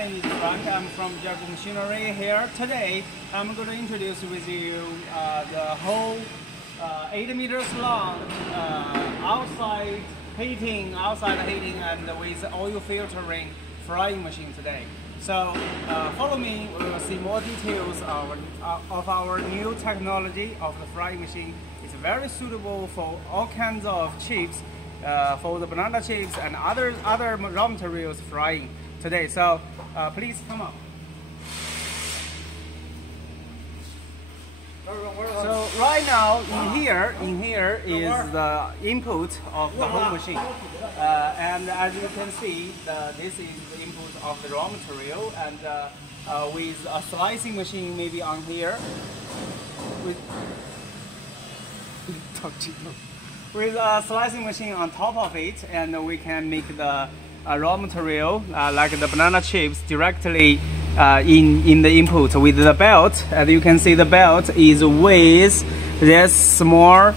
name is Frank. I'm from Jaguar Machinery here. Today, I'm going to introduce with you the whole 8 meters long outside heating and with oil filtering frying machine today. So follow me, we will see more details of our new technology of the frying machine. It's very suitable for all kinds of chips, for the banana chips and other raw materials frying today. So please come up. So right now in here is the input of the whole machine, and as you can see, this is the input of the raw material, and with a slicing machine maybe on here, with a slicing machine on top of it, and we can make the raw material like the banana chips directly in the input with the belt. As you can see, the belt is with this small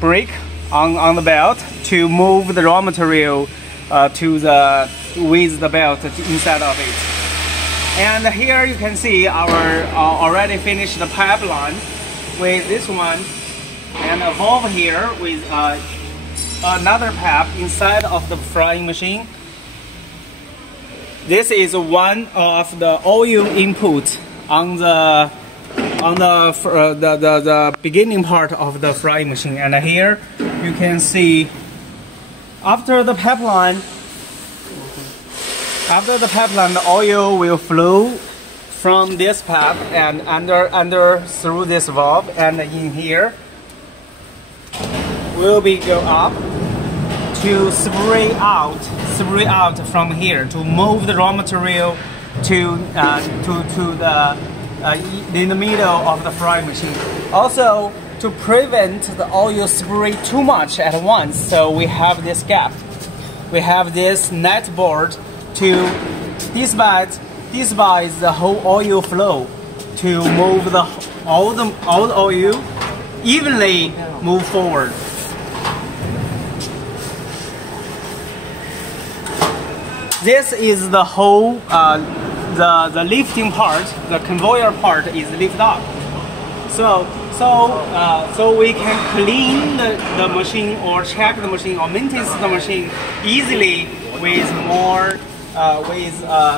brake on the belt to move the raw material with the belt inside of it. And here you can see our already finished pipeline with this one, and a valve here with another pipe inside of the frying machine. This is one of the oil input on the beginning part of the frying machine. And here you can see after the pipeline, the oil will flow from this pipe and under through this valve, and in here will be go up to spray out from here to move the raw material to in the middle of the frying machine. Also, to prevent the oil spray too much at once, so we have this gap. We have this net board to disperse the whole oil flow to move all the oil evenly move forward. This is the whole, the lifting part, the conveyor part is lifted up. So we can clean the machine or check the machine or maintain the machine easily with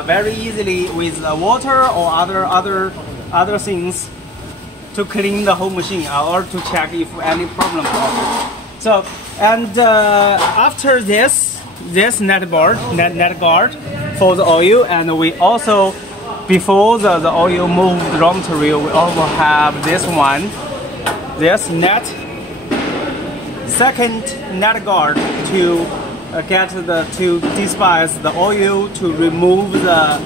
very easily with water or other things to clean the whole machine or to check if any problem happens. So and after this net guard for the oil, and we also, before the oil move the raw material, we also have this one, this second net guard to to disperse the oil, to remove the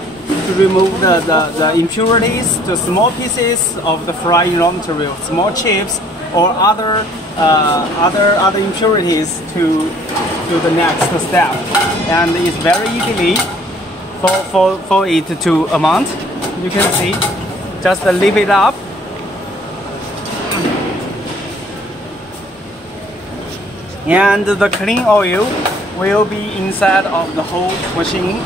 impurities, the small pieces of the frying raw material, small chips or other impurities to the next step. And it's very easily for it to amount. You can see, just lift it up. And the clean oil will be inside of the whole machine.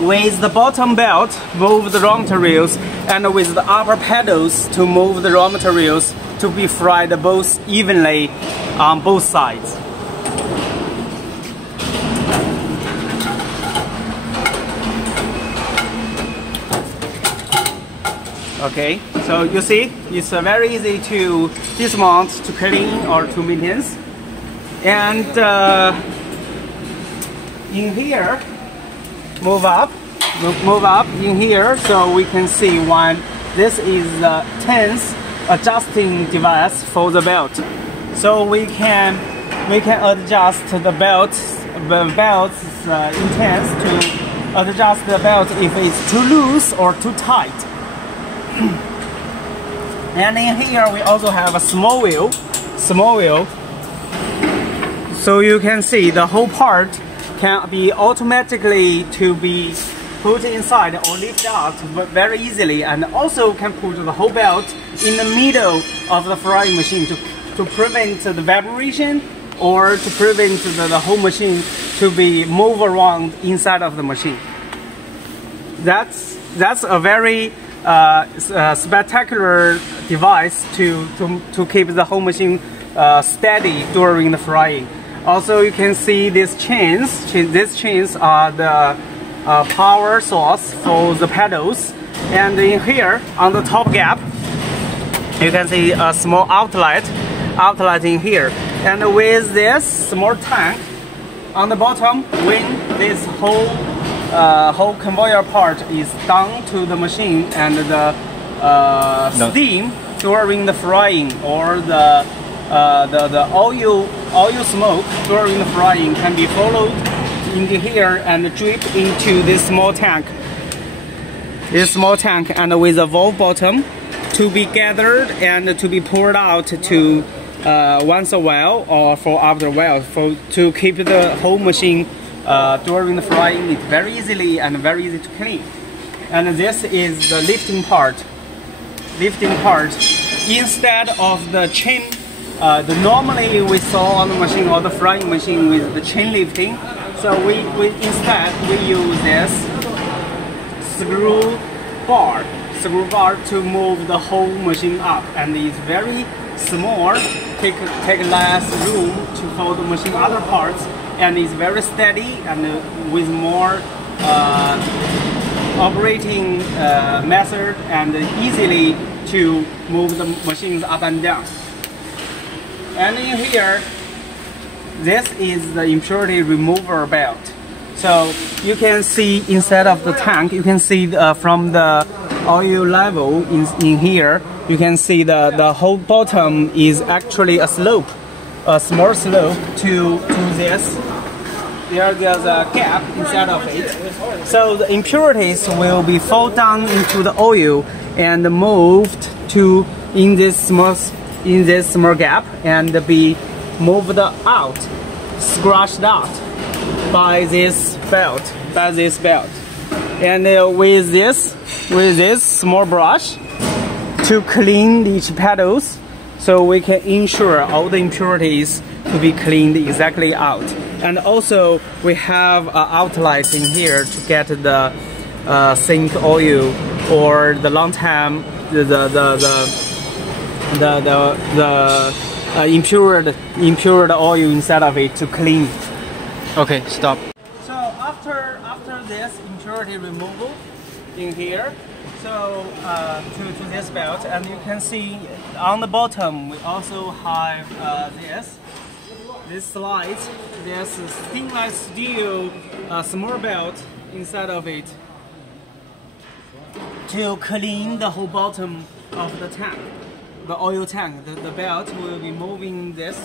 With the bottom belt, move the raw materials, and with the upper pedals to move the raw materials to be fried both evenly on both sides. Okay, so you see, it's very easy to dismount, to clean, or to maintain. And in here, move up in here, so we can see one. This is the tense adjusting device for the belt. So we can adjust the belt's intense to adjust the belt if it's too loose or too tight. And in here we also have a small wheel, so you can see the whole part can be automatically to be put inside or lift out very easily, and also can put the whole belt in the middle of the frying machine to prevent the vibration or to prevent the whole machine to be move around inside of the machine. That's a very spectacular device to keep the whole machine steady during the frying. Also, you can see these chains. These chains are the power source for the pedals. And in here, on the top gap, you can see a small outlet in here. And with this small tank on the bottom, when this whole conveyor part is down to the machine, and the steam during the frying or the oil smoke during the frying can be followed into here and drip into this small tank. And with a valve bottom to be gathered and to be poured out to once a while or for after a while to keep the whole machine during the frying. It's very easy to clean. And this is the lifting part. Instead of the chain, normally we saw on the machine or the frying machine with the chain lifting. So instead we use this screw bar to move the whole machine up, and it's very small, take less room to hold the machine other parts, and it's very steady and with more operating method and easily to move the machines up and down. And in here, this is the impurity remover belt. So you can see inside of the tank, you can see from the oil level in here, you can see the whole bottom is actually a slope, a small slope to this. There's a gap inside of it. So the impurities will be fall down into the oil and moved to in this small gap and be moved out, scratched out by this belt. And with this small brush to clean each pedals, so we can ensure all the impurities to be cleaned exactly out. And also we have an outlet in here to get the sink oil or the long time impure oil inside of it to clean. Okay, stop. So after this impurity removal in here, so to this belt, and you can see on the bottom we also have this slide, this stainless steel small belt inside of it to clean the whole bottom of the tank, the oil tank. The belt will be moving this.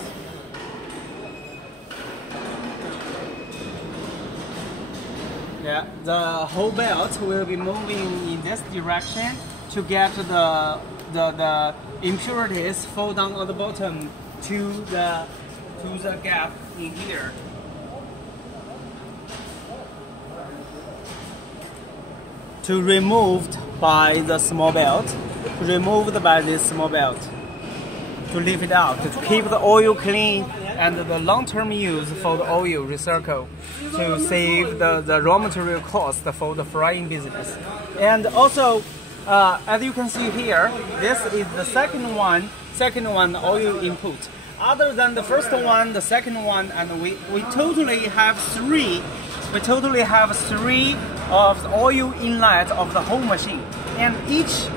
Yeah, the whole belt will be moving in this direction to get the impurities fall down on the bottom to the gap in here. To removed by the small belt, removed by this small belt, to leave it out, to keep the oil clean and the long-term use for the oil recycle, to save the raw material cost for the frying business. And also, as you can see here, this is the second one oil input. Other than the first one, the second one, and we totally have three. We totally have three of the oil inlet of the whole machine, and each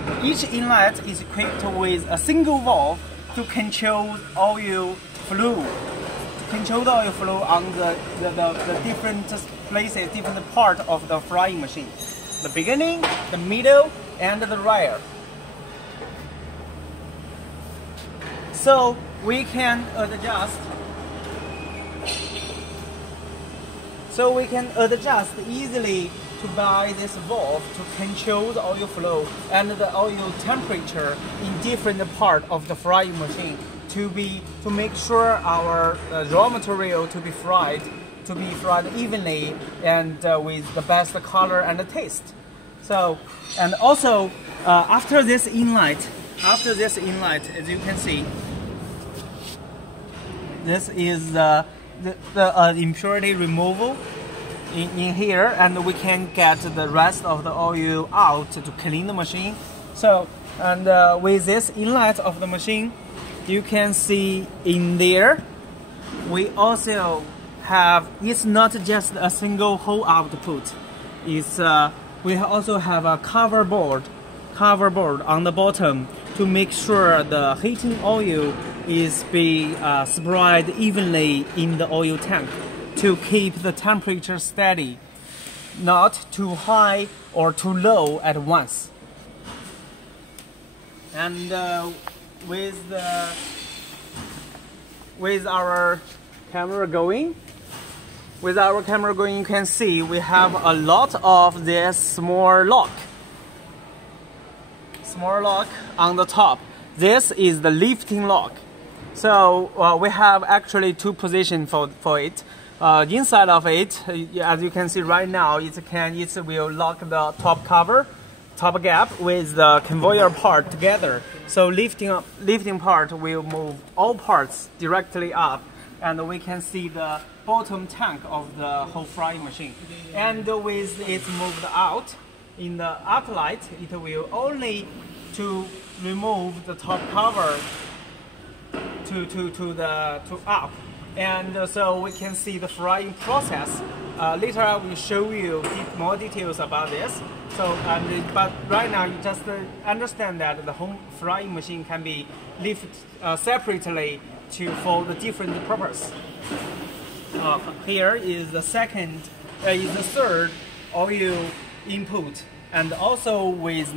inlet is equipped with a single valve to control oil flow. Control the oil flow on the different places, different part of the frying machine. The beginning, the middle, and the rear. So we can adjust. So we can adjust easily to buy this valve to control the oil flow and the oil temperature in different part of the frying machine to make sure our raw material to be fried evenly and with the best color and the taste. So, and also after this inlet, as you can see, this is the the impurity removal in here, and we can get the rest of the oil out to clean the machine. So, and with this inlet of the machine, you can see in there, we also have, it's not just a single hole output. It's we also have a cover board on the bottom to make sure the heating oil is being spread evenly in the oil tank to keep the temperature steady, not too high or too low at once. And with our camera going, you can see we have a lot of this small lock on the top. This is the lifting lock. So we have actually two positions for it. Inside of it, as you can see right now, it will lock the top gap with the conveyor part together. So lifting part will move all parts directly up, and we can see the bottom tank of the whole frying machine. And with it moved out in the uplight, it will only to remove the top cover to up, and so we can see the frying process. Later I will show you more details about this. So, but right now you just understand that the whole frying machine can be lifted separately for the different purpose. Here is the third oil input, and also with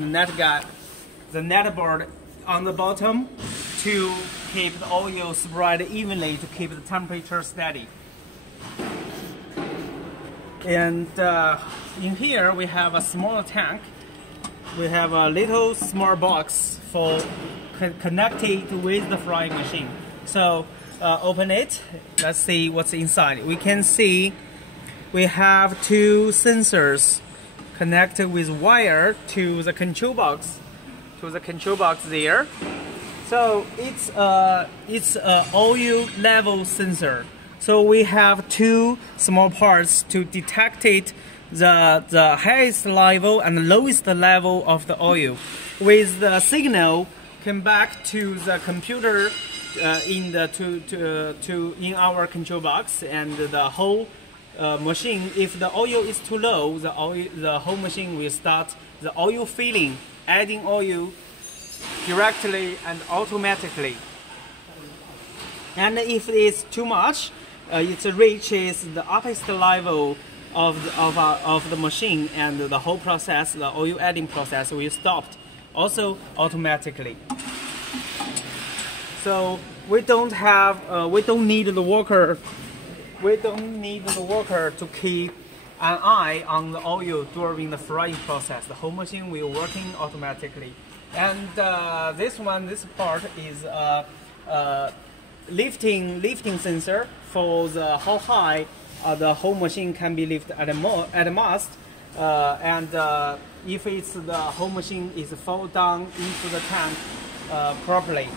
the net board on the bottom to keep the oil spread evenly to keep the temperature steady. And in here we have a small tank. We have a little small box for connected with the frying machine. So open it. Let's see what's inside. We can see we have two sensors connected with wire to the control box. There. So it's a Oeu Level Sensor. So we have two small parts to detect the highest level and lowest level of the oil. With the signal come back to the computer in our control box, and the whole machine, if the oil is too low, the whole machine will start the oil filling, adding oil directly and automatically. And if it's too much, it reaches the upper level of the machine, and the whole process, the oil adding process, will stop also automatically. So we don't need the worker to keep an eye on the oil during the frying process. The whole machine will working automatically. And this part is a lifting sensor for how high the whole machine can be lifted at most, and if it's the whole machine is fall down into the tank properly.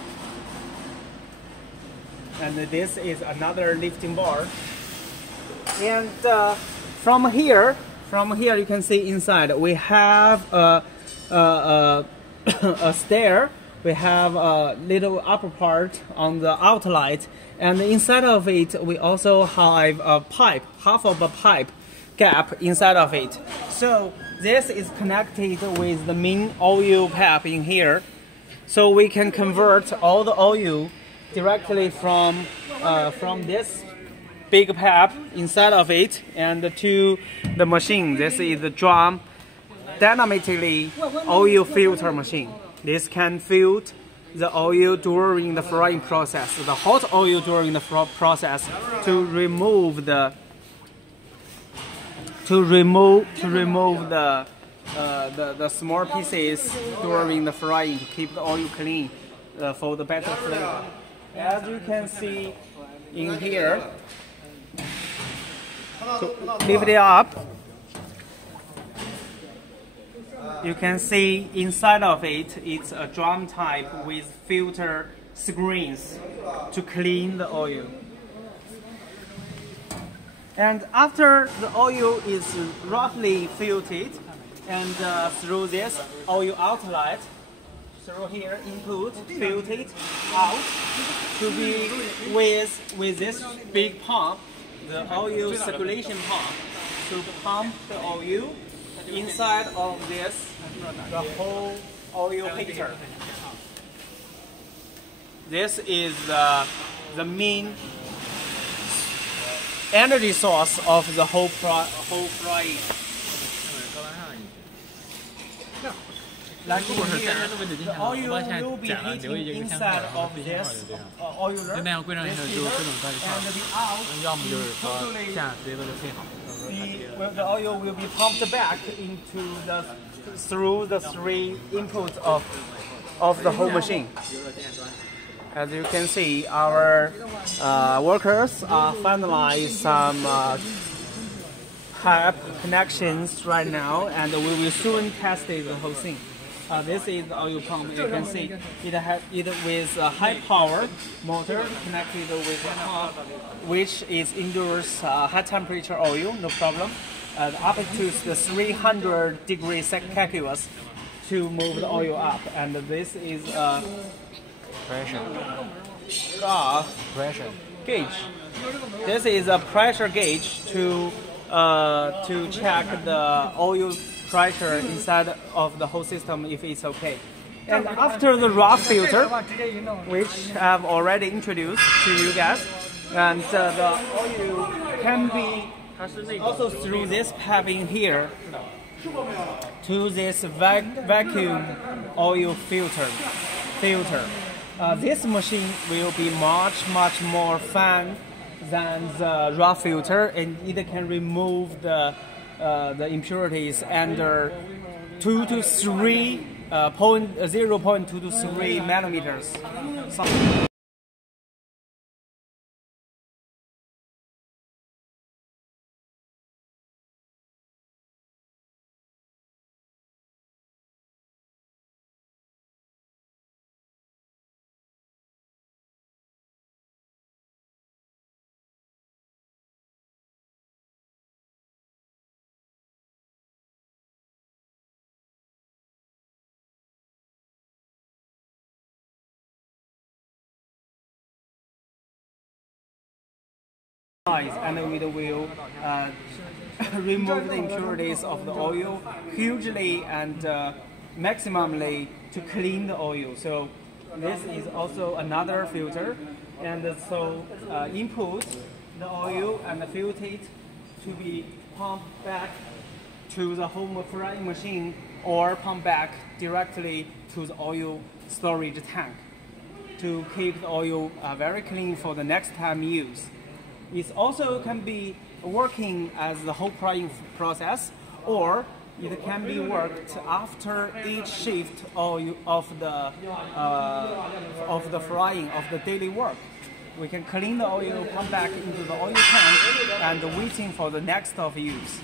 And this is another lifting bar. And from here you can see inside we have a stair. We have a little upper part on the outlet, and inside of it we also have a pipe, half of a pipe gap inside of it. So this is connected with the main oil pipe in here, so we can convert all the oil directly from this big pipe inside of it and to the machine. This is the drum dynamically oil filter machine. This can filter the oil during the frying process, the hot oil during the process, to remove the small pieces during the frying to keep the oil clean for the better flavor. As you can see in here, to lift it up, you can see inside of it, it's a drum type with filter screens to clean the oil. And after the oil is roughly filtered, and through this oil outlet, through here input, filtered out, to be with this big pump, the oil circulation pump, to pump the oil inside of this, the whole oil heater. This is the main energy source of the whole frying. Like here, the oil will be heating inside of this oiler, and the out the oil will be pumped back into through the three inputs of the whole machine. As you can see, our workers are finalizing some pipe connections right now, and we will soon test the whole thing. This is the oil pump. You can see it has with a high power motor connected with a pump, which endures high temperature oil, no problem. Up to the 300 degrees Celsius to move the oil up, and this is pressure gauge. This is a pressure gauge to check the oil pressure inside of the whole system if it's okay. And after the raw filter, which I've already introduced to you guys, and the oil can be also through this pipe in here to this vacuum oil filter. This machine will be much more fun than the raw filter, and it can remove the impurities under 0.2 to 3 millimeters. And we will remove the impurities of the oil hugely and maximally to clean the oil. So this is also another filter, and so input the oil and filter it to be pumped back to the home frying machine or pump back directly to the oil storage tank to keep the oil very clean for the next time use. It also can be working as the whole frying process, or it can be worked after each shift of the frying of the daily work. We can clean the oil, pump back into the oil tank, and waiting for the next of use.